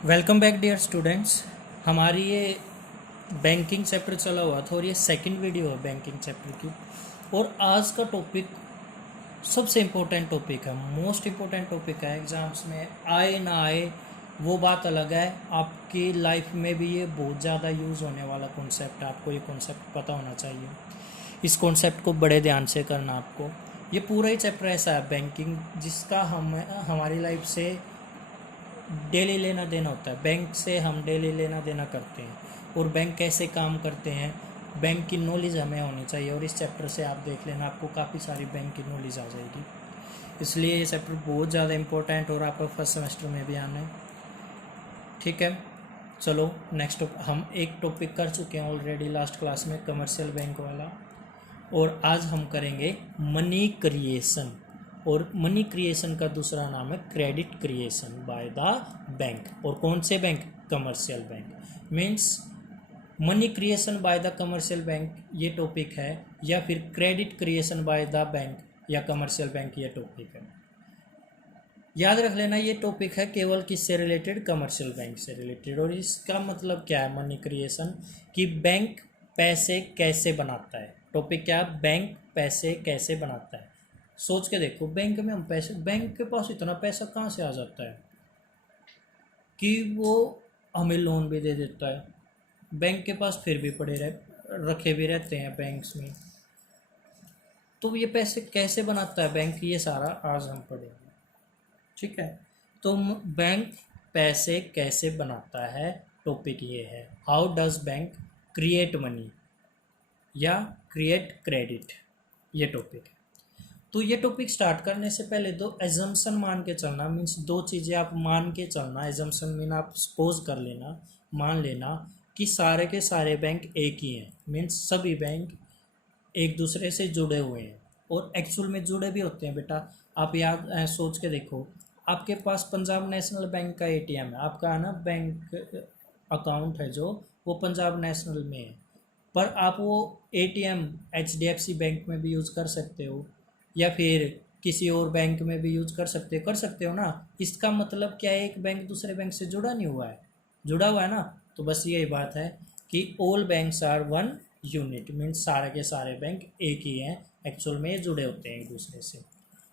Welcome back dear students. हमारी ये banking chapter चला हुआ था और ये सेकंड वीडियो है बैंकिंग चैप्टर की। और आज का टॉपिक सबसे इम्पोर्टेंट टॉपिक है, मोस्ट इम्पोर्टेंट टॉपिक है। एग्ज़ाम्स में आए ना आए वो बात अलग है, आपकी लाइफ में भी ये बहुत ज़्यादा यूज़ होने वाला कॉन्सेप्ट है। आपको ये कॉन्सेप्ट पता होना चाहिए। इस कॉन्सेप्ट को बड़े ध्यान से करना आपको। ये पूरा ही चैप्टर ऐसा है बैंकिंग जिसका हम हमारी लाइफ से डेली लेना देना होता है। बैंक से हम डेली लेना देना करते हैं और बैंक कैसे काम करते हैं, बैंक की नॉलेज हमें होनी चाहिए। और इस चैप्टर से आप देख लेना, आपको काफ़ी सारी बैंक की नॉलेज आ जाएगी। इसलिए ये चैप्टर बहुत ज़्यादा इंपॉर्टेंट और आपका फर्स्ट सेमेस्टर में भी आना है। ठीक है, चलो नेक्स्ट हम एक टॉपिक कर चुके हैं ऑलरेडी लास्ट क्लास में, कमर्शियल बैंक वाला। और आज हम करेंगे मनी क्रिएशन। और मनी क्रिएशन का दूसरा नाम है credit creation by the bank. और कौन से bank? Commercial bank. Means money creation by the commercial bank ये टॉपिक है, या फिर credit creation by the bank या कमर्शियल बैंक ये टॉपिक है। याद रख लेना, ये टॉपिक है केवल किससे रिलेटेड? कमर्शियल बैंक से रिलेटेड। और इसका मतलब क्या है मनी क्रिएशन? कि बैंक पैसे कैसे बनाता है। टॉपिक क्या है? बैंक पैसे कैसे बनाता है। सोच के देखो, बैंक में हम पैसे, बैंक के पास इतना पैसा कहाँ से आ जाता है कि वो हमें लोन भी दे देता है। बैंक के पास फिर भी रखे भी रहते हैं बैंक्स में। तो ये पैसे कैसे बनाता है बैंक, ये सारा आज हम पढ़ेंगे। ठीक है, तो बैंक पैसे कैसे बनाता है, टॉपिक ये है। How does bank create money या क्रिएट क्रेडिट, ये टॉपिक है। तो ये टॉपिक स्टार्ट करने से पहले दो एजम्पशन मान के चलना। मीन्स दो चीज़ें आप मान के चलना। एजम्पशन मीन आप सपोज कर लेना, मान लेना कि सारे के सारे बैंक एक ही हैं। मीन्स सभी बैंक एक दूसरे से जुड़े हुए हैं और एक्चुअल में जुड़े भी होते हैं बेटा। आप याद सोच के देखो, आपके पास पंजाब नेशनल बैंक का एटीएम है, आपका है ना बैंक अकाउंट है जो, वो पंजाब नेशनल में है। पर आप वो एटीएम एचडीएफसी बैंक में भी यूज़ कर सकते हो, या फिर किसी और बैंक में भी यूज कर सकते हो ना। इसका मतलब क्या है? एक बैंक दूसरे बैंक से जुड़ा नहीं हुआ है, जुड़ा हुआ है ना। तो बस यही बात है कि all banks are one unit. Means सारे के सारे बैंक एक ही हैं, एक्चुअल में ये जुड़े होते हैं एक दूसरे से।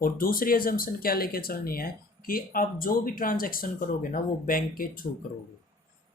और दूसरी एजम्पशन क्या लेके चलनी है कि आप जो भी ट्रांजैक्शन करोगे ना वो बैंक के थ्रू करोगे।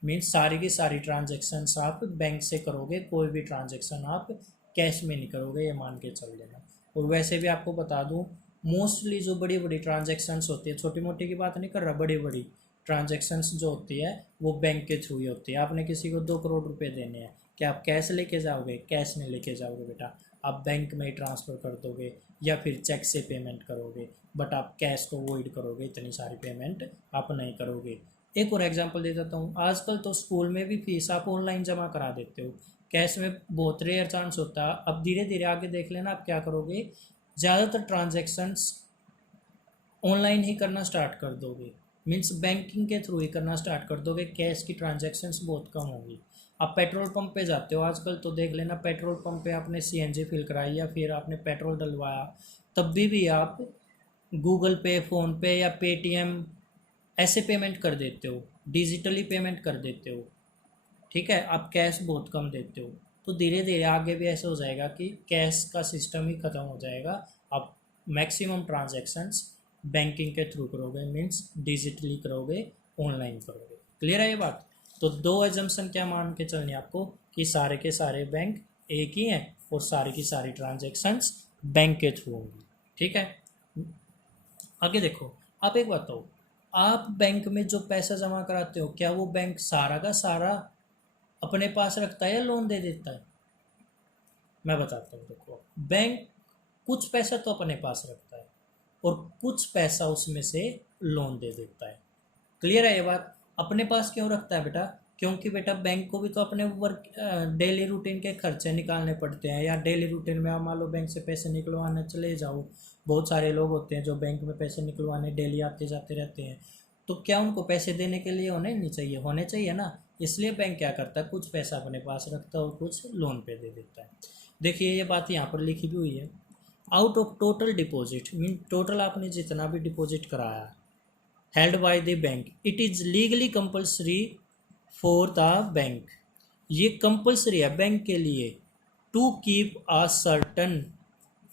मीन्स सारी की सारी ट्रांजैक्शंस आप बैंक से करोगे, कोई भी ट्रांजैक्शन आप कैश में नहीं करोगे, ये मान के चल लेना। और वैसे भी आपको बता दूं, मोस्टली जो बड़ी बड़ी ट्रांजैक्शंस होती है, छोटी मोटी की बात नहीं कर रहा, बड़ी बड़ी ट्रांजैक्शंस जो होती है वो बैंक के थ्रू ही होती है। आपने किसी को 2 करोड़ रुपए देने हैं, क्या आप कैश लेके जाओगे? कैश नहीं लेके जाओगे बेटा, आप बैंक में ही ट्रांसफ़र कर दोगे या फिर चेक से पेमेंट करोगे। बट आप कैश को अवॉइड करोगे, इतनी सारी पेमेंट आप नहीं करोगे। एक और एग्जांपल दे देता हूँ, आजकल तो स्कूल में भी फीस आप ऑनलाइन जमा करा देते हो, कैश में बहुत रेयर चांस होता है। अब धीरे धीरे आगे देख लेना आप क्या करोगे, ज़्यादातर ट्रांजैक्शंस ऑनलाइन ही करना स्टार्ट कर दोगे। मीन्स बैंकिंग के थ्रू ही करना स्टार्ट कर दोगे, कैश की ट्रांजैक्शंस बहुत कम होगी। आप पेट्रोल पंप पे जाते हो आजकल, तो देख लेना पेट्रोल पंप पे आपने सीएनजी फिल कराई या फिर आपने पेट्रोल डलवाया, तब भी आप गूगल पे, फ़ोन पे या पेटीएम ऐसे पेमेंट कर देते हो, डिजिटली पेमेंट कर देते हो। ठीक है, आप कैश बहुत कम देते हो। तो धीरे धीरे आगे भी ऐसा हो जाएगा कि कैश का सिस्टम ही ख़त्म हो जाएगा। आप मैक्सिमम ट्रांजैक्शंस बैंकिंग के थ्रू करोगे, मीन्स डिजिटली करोगे, ऑनलाइन करोगे। क्लियर है ये बात? तो दो एजम्पशन क्या मान के चलनी आपको, कि सारे के सारे बैंक एक ही हैं और सारी की सारी ट्रांजैक्शंस बैंक के थ्रू होंगी। ठीक है, आगे देखो। आप एक बताओ, आप बैंक में जो पैसा जमा कराते हो, क्या वो बैंक सारा का सारा अपने पास रखता है या लोन दे देता है? मैं बताता हूँ, देखो बैंक कुछ पैसा तो अपने पास रखता है और कुछ पैसा उसमें से लोन दे देता है। क्लियर है ये बात? अपने पास क्यों रखता है बेटा? क्योंकि बेटा बैंक को भी तो अपने वर्क डेली रूटीन के खर्चे निकालने पड़ते हैं। या डेली रूटीन में आप मान लो बैंक से पैसे निकलवाने चले जाओ, बहुत सारे लोग होते हैं जो बैंक में पैसे निकलवाने डेली आते जाते रहते हैं, तो क्या उनको पैसे देने के लिए होने नहीं चाहिए? होने चाहिए ना। इसलिए बैंक क्या करता है, कुछ पैसा अपने पास रखता है और कुछ लोन पे दे देता है। देखिए ये बात यहाँ पर लिखी भी हुई है, out of total deposit, mean total आपने जितना भी डिपॉजिट कराया, held by the bank, it is legally compulsory for the bank, ये कंपल्सरी है बैंक के लिए, to keep a certain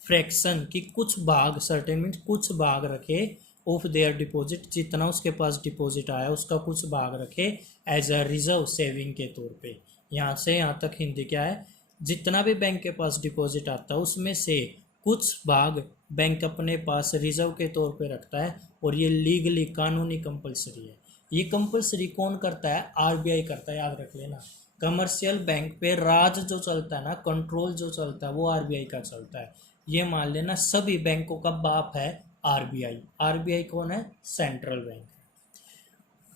fraction, कि कुछ भाग, सर्टेन मीन्स कुछ भाग रखे, ऑफ देयर डिपॉजिट, जितना उसके पास डिपॉजिट आया उसका कुछ भाग रखे एज अ रिजर्व, सेविंग के तौर पे। यहाँ से यहाँ तक हिंदी क्या है, जितना भी बैंक के पास डिपॉजिट आता है उसमें से कुछ भाग बैंक अपने पास रिजर्व के तौर पे रखता है, और ये लीगली, कानूनी कंपलसरी है। ये कंपलसरी कौन करता है, आरबीआई करता है, याद रख लेना। कमर्शियल बैंक पे राज जो चलता है ना, कंट्रोल जो चलता है वो आरबीआई का चलता है। ये मान लेना सभी बैंकों का बाप है आरबीआई। आरबीआई कौन है, सेंट्रल बैंक।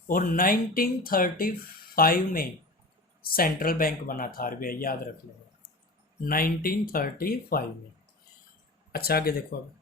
और 1935 में सेंट्रल बैंक बना था आरबीआई, याद रख लेना 1935 में। अच्छा आगे देखो, अब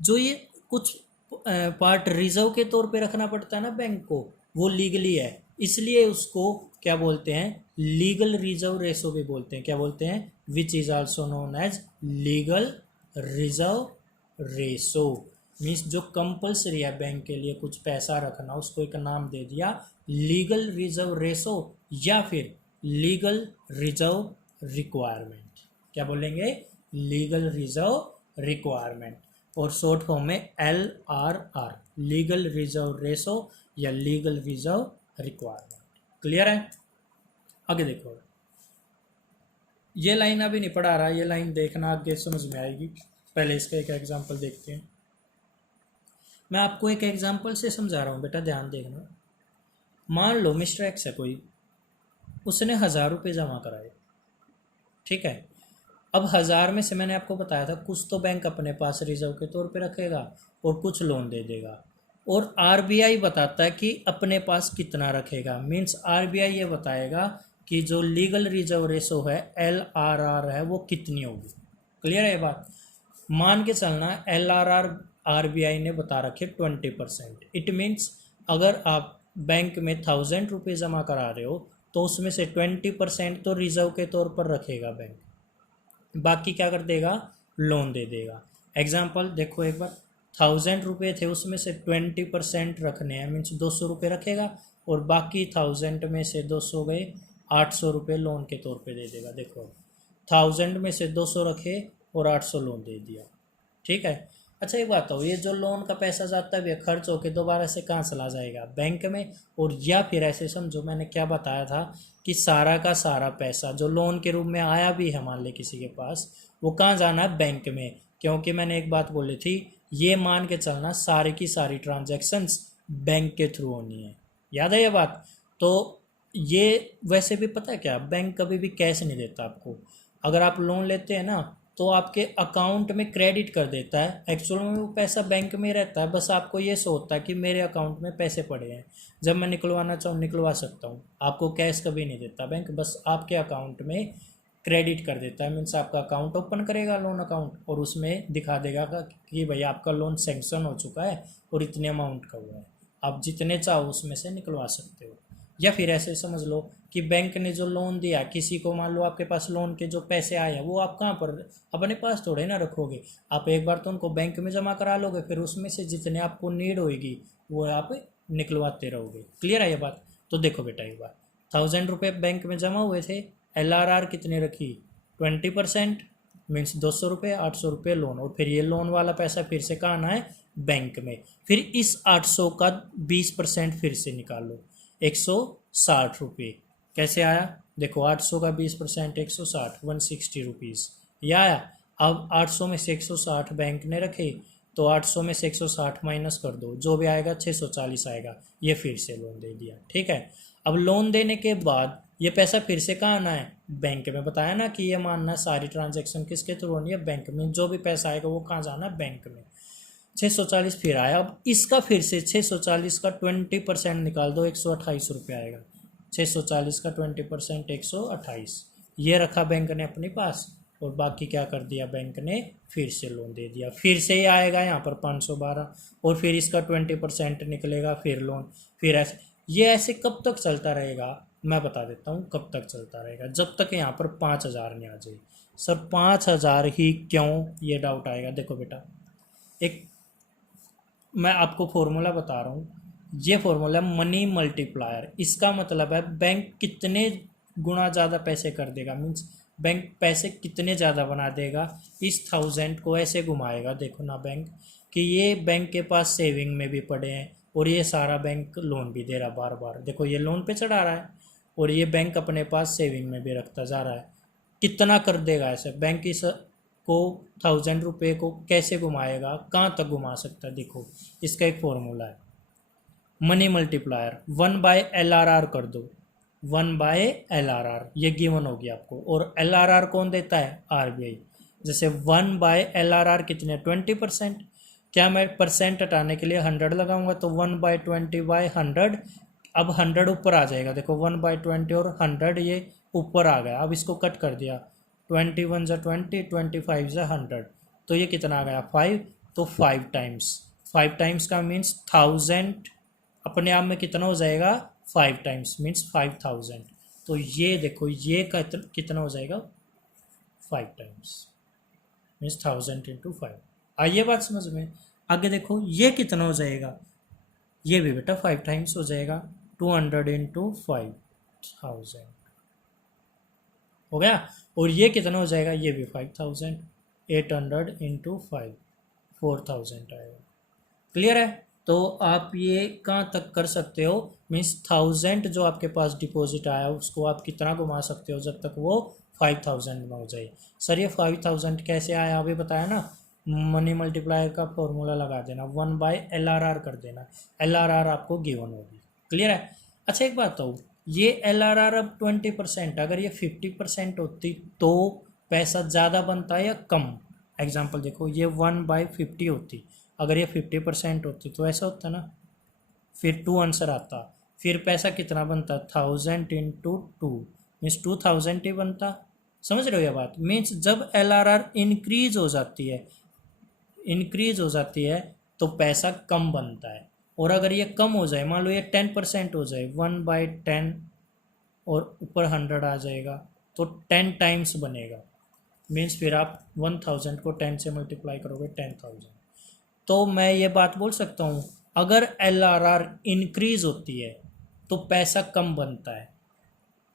जो ये कुछ पार्ट रिजर्व के तौर पे रखना पड़ता है ना बैंक को, वो लीगली है, इसलिए उसको क्या बोलते हैं, लीगल रिजर्व रेशो भी बोलते हैं। क्या बोलते हैं, which is also known as legal reserve ratio. Means जो कंपल्सरी है बैंक के लिए कुछ पैसा रखना, उसको एक नाम दे दिया लीगल रिजर्व रेशो, या फिर लीगल रिजर्व रिक्वायरमेंट। क्या बोलेंगे, लीगल रिजर्व रिक्वायरमेंट, और शॉर्ट फॉर्म में LRR, लीगल रिजर्व रेशो या लीगल रिजर्व रिक्वायरमेंट। क्लियर है। आगे देखो, ये लाइन अभी नहीं पढ़ा रहा, ये लाइन देखना, आगे समझ में आएगी। पहले इसका एक एग्जांपल देखते हैं। मैं आपको एक एग्जांपल से समझा रहा हूँ बेटा, ध्यान देखना। मान लो मिस्टर एक्स है कोई, उसने 1000 रुपये जमा कराए, ठीक है। अब 1000 में से मैंने आपको बताया था कुछ तो बैंक अपने पास रिजर्व के तौर पे रखेगा और कुछ लोन दे देगा, और आरबीआई बताता है कि अपने पास कितना रखेगा। मीन्स आरबीआई ये बताएगा कि जो लीगल रिजर्व रेशो है, LRR है, वो कितनी होगी। क्लियर है ये बात। मान के चलना LRR आरबीआई ने बता रखे 20%। इट मीन्स अगर आप बैंक में 1000 रुपये जमा करा रहे हो तो उसमें से 20% तो रिजर्व के तौर पर रखेगा बैंक, बाकी क्या कर देगा, लोन दे देगा। एग्जाम्पल देखो एक बार, 1000 रुपये थे, उसमें से 20% रखने हैं, मीन्स 200 रुपये रखेगा, और बाकी 1000 में से 200 गए, 800 रुपये लोन के तौर पे दे देगा। देखो 1000 में से 200 रखे और 800 लोन दे दिया, ठीक है। अच्छा एक बात हो, ये जो लोन का पैसा जाता है खर्च होके दोबारा से कहाँ चला जाएगा, बैंक में। और या फिर ऐसे समझो, मैंने क्या बताया था कि सारा का सारा पैसा जो लोन के रूप में आया भी है मान ले किसी के पास, वो कहाँ जाना है, बैंक में। क्योंकि मैंने एक बात बोली थी, ये मान के चलना सारी की सारी ट्रांजैक्शंस बैंक के थ्रू होनी है, याद है ये बात। तो ये वैसे भी पता है क्या, बैंक कभी भी कैश नहीं देता आपको। अगर आप लोन लेते हैं ना तो आपके अकाउंट में क्रेडिट कर देता है, एक्चुअल में वो पैसा बैंक में रहता है, बस आपको ये सोचता है कि मेरे अकाउंट में पैसे पड़े हैं, जब मैं निकलवाना चाहूँ निकलवा सकता हूँ। आपको कैश कभी नहीं देता बैंक, बस आपके अकाउंट में क्रेडिट कर देता है। मीन्स आपका अकाउंट ओपन करेगा, लोन अकाउंट, और उसमें दिखा देगा कि भाई आपका लोन सेंक्शन हो चुका है और इतने अमाउंट का हुआ है, आप जितने चाहो उसमें से निकलवा सकते हो। या फिर ऐसे समझ लो कि बैंक ने जो लोन दिया किसी को, मान लो आपके पास लोन के जो पैसे आए हैं वो आप कहाँ पर अपने पास थोड़े ना रखोगे, आप एक बार तो उनको बैंक में जमा करा लोगे, फिर उसमें से जितने आपको नीड होएगी वो आप निकलवाते रहोगे। क्लियर है ये बात। तो देखो बेटा एक बार, 1000 रुपये बैंक में जमा हुए थे, LRR कितने रखी, 20%, मीन्स 200 रुपये, 800 रुपये लोन, और फिर ये लोन वाला पैसा फिर से कहाँ आना है, बैंक में। फिर इस 800 का 20% फिर से निकाल लो, 160 रुपये। कैसे आया, देखो 800 का 20%, 160, 160 रुपीज़, यह आया। अब 800 में से 160 बैंक ने रखे, तो 800 में से 160 माइनस कर दो, जो भी आएगा 640 आएगा, ये फिर से लोन दे दिया, ठीक है। अब लोन देने के बाद ये पैसा फिर से कहाँ आना है, बैंक में। बताया ना कि ये मानना सारी ट्रांजैक्शन किसके थ्रू होनी है, बैंक में। जो भी पैसा आएगा वो कहाँ जाना है, बैंक में। 640 फिर आया, अब इसका फिर से 640 का 20% निकाल दो, 128 रुपये आएगा। 640 का 20%, 128, ये रखा बैंक ने अपने पास, और बाकी क्या कर दिया बैंक ने, फिर से लोन दे दिया। फिर से ही आएगा यहाँ पर 512, और फिर इसका 20% निकलेगा, फिर लोन, फिर ऐसे। ये ऐसे कब तक चलता रहेगा, मैं बता देता हूँ कब तक चलता रहेगा, जब तक यहाँ पर 5000 नहीं आ जाए। सर 5000 ही क्यों, ये डाउट आएगा। देखो बेटा, एक मैं आपको फॉर्मूला बता रहा हूँ, ये फॉर्मूला मनी मल्टीप्लायर। इसका मतलब है बैंक कितने गुना ज़्यादा पैसे कर देगा, मीन्स बैंक पैसे कितने ज़्यादा बना देगा। इस 1000 को ऐसे घुमाएगा, देखो ना बैंक, कि ये बैंक के पास सेविंग में भी पड़े हैं और ये सारा बैंक लोन भी दे रहा बार बार, देखो ये लोन पे चढ़ा रहा है और ये बैंक अपने पास सेविंग में भी रखता जा रहा है। कितना कर देगा ऐसे बैंक, इस को 1000 रुपये को कैसे घुमाएगा, कहाँ तक घुमा सकता है। देखो इसका एक फॉर्मूला है मनी मल्टीप्लायर, 1/LRR कर दो, 1/LRR ये गिवन होगी आपको। और LRR कौन देता है, RBI। जैसे 1/LRR कितने, 20%। क्या मैं परसेंट हटाने के लिए 100 लगाऊंगा, तो 1/20/100। अब 100 ऊपर आ जाएगा, देखो 1/20 और 100 ये ऊपर आ गया। अब इसको कट कर दिया, 21 ज़ा 20, 25 ज़ा 100, तो ये कितना आ गया 5। तो 5 टाइम्स का मीन्स 1000 अपने आप में कितना हो जाएगा, 5 टाइम्स मीन्स 5000। तो ये देखो ये कितना हो जाएगा, 5 टाइम्स मीन्स 1000 इंटू 5। आइए बात समझ में। आगे देखो ये कितना हो जाएगा, ये भी बेटा 5 टाइम्स हो जाएगा, 200 इंटू 5000 हो गया। और ये कितना हो जाएगा, ये भी 5000, 800 इंटू 5, 4000 आएगा। क्लियर है। तो आप ये कहाँ तक कर सकते हो, मीन्स 1000 जो आपके पास डिपॉजिट आया उसको आप कितना घुमा सकते हो जब तक वो 5000 में हो जाए। सर ये 5000 कैसे आया, अभी बताया ना, मनी मल्टीप्लायर का फॉर्मूला लगा देना, 1/LRR कर देना, LRR आपको गिवन होगी। क्लियर है। अच्छा एक बात बताओ, ये LRR अब 20%, अगर ये 50% होती तो पैसा ज़्यादा बनता है या कम। एग्जाम्पल देखो, ये 1/50 होती, अगर ये 50% होती तो ऐसा होता ना, फिर 2 आंसर आता, फिर पैसा कितना बनता, 1000 इंटू 2 मीन्स 2000 ही बनता। समझ रहे हो ये बात, मीन्स जब LRR इंक्रीज हो जाती है तो पैसा कम बनता है। और अगर ये कम हो जाए, मान लो ये 10% हो जाए, 1/10 और ऊपर 100 आ जाएगा, तो 10 टाइम्स बनेगा। मीन्स फिर आप 1000 को 10 से मल्टीप्लाई करोगे, 10,000। तो मैं ये बात बोल सकता हूँ, अगर LRR इंक्रीज होती है तो पैसा कम बनता है।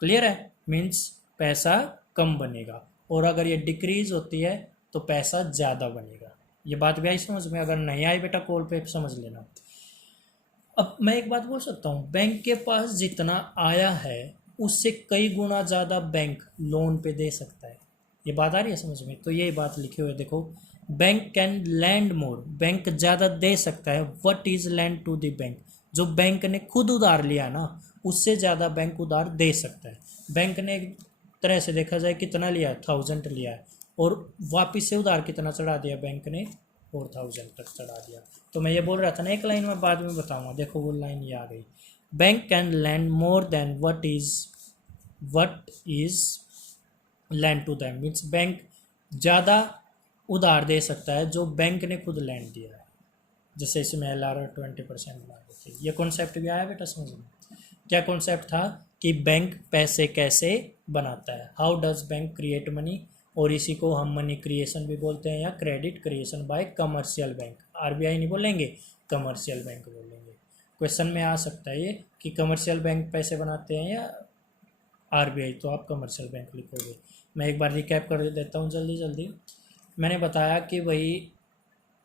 क्लियर है, मीन्स पैसा कम बनेगा। और अगर ये डिक्रीज होती है तो पैसा ज़्यादा बनेगा। ये बात भी आई समझ में, अगर नहीं आई बेटा कॉल पे समझ लेना। अब मैं एक बात बोल सकता हूँ, बैंक के पास जितना आया है उससे कई गुना ज़्यादा बैंक लोन पे दे सकता है। ये बात आ रही है समझ में। तो यही बात लिखी हुई है, देखो, bank can lend more, bank ज़्यादा दे सकता है। What is lend to the bank, जो बैंक ने खुद उधार लिया ना उससे ज़्यादा बैंक उधार दे सकता है। बैंक ने एक तरह से देखा जाए कितना लिया है, 1000 लिया है, और वापिस से उधार कितना चढ़ा दिया बैंक ने, 4000 तक चढ़ा दिया। तो मैं ये बोल रहा था ना, एक लाइन में बाद में बताऊंगा, देखो वो लाइन ये आ गई, bank can lend more than what is lend to them, means bank ज़्यादा उधार दे सकता है जो बैंक ने खुद लैंड दिया है। जैसे इसमें LRR 20% बना देते, ये कॉन्सेप्ट भी आया बेटा समझ में। क्या कॉन्सेप्ट था कि बैंक पैसे कैसे बनाता है, how does bank create money, और इसी को हम मनी क्रिएशन भी बोलते हैं या credit creation bye commercial bank. RBI नहीं बोलेंगे, कमर्शियल बैंक बोलेंगे। क्वेश्चन में आ सकता है ये कि कमर्शियल बैंक पैसे बनाते हैं या RBI, तो आप कमर्शियल बैंक लिखोगे। मैं एक बार रिकैप कर देता हूँ जल्दी जल्दी। मैंने बताया कि वही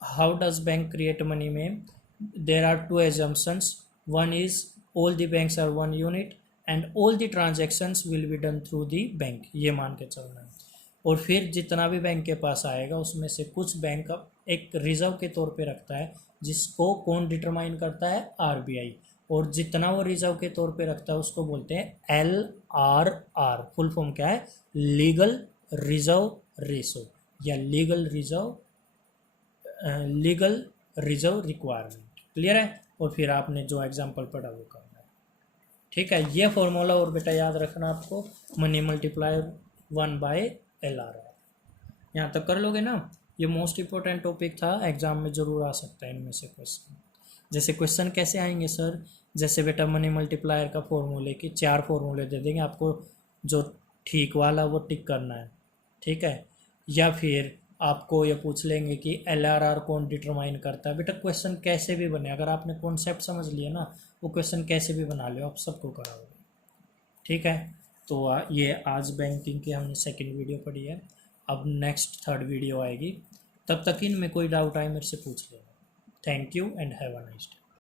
how does bank create money में there are 2 assumptions, one is all the banks are one unit and all the transactions will be done through the bank, ये मान के चलना है। और फिर जितना भी बैंक के पास आएगा उसमें से कुछ बैंक एक रिजर्व के तौर पे रखता है, जिसको कौन डिटरमाइन करता है, RBI। और जितना वो रिजर्व के तौर पे रखता है उसको बोलते हैं LRR। फुल फॉर्म क्या है, लीगल रिजर्व रेशो या लीगल रिजर्व रिक्वायरमेंट। क्लियर है। और फिर आपने जो एग्जांपल पढ़ा वो करना है। ठीक है, ये फॉर्मूला और बेटा याद रखना आपको, मनी मल्टीप्लायर 1/LRR। यहाँ तक कर लोगे ना, ये मोस्ट इंपॉर्टेंट टॉपिक था, एग्जाम में जरूर आ सकता है इनमें से क्वेश्चन। जैसे क्वेश्चन कैसे आएंगे सर, जैसे बेटा मनी मल्टीप्लायर का फॉर्मूले की 4 फॉर्मूले दे देंगे आपको, जो ठीक वाला वो टिक करना है। ठीक है, या फिर आपको ये पूछ लेंगे कि LRR कौन डिटरमाइन करता है। बेटा क्वेश्चन कैसे भी बने, अगर आपने कॉन्सेप्ट समझ लिया ना, वो क्वेश्चन कैसे भी बना लो, आप सबको कराओगे। ठीक है, तो ये आज बैंकिंग की हमने सेकंड वीडियो पढ़ी है। अब नेक्स्ट थर्ड वीडियो आएगी, तब तक इनमें कोई डाउट आए मेरे से पूछ लेना। Thank you and have a nice day.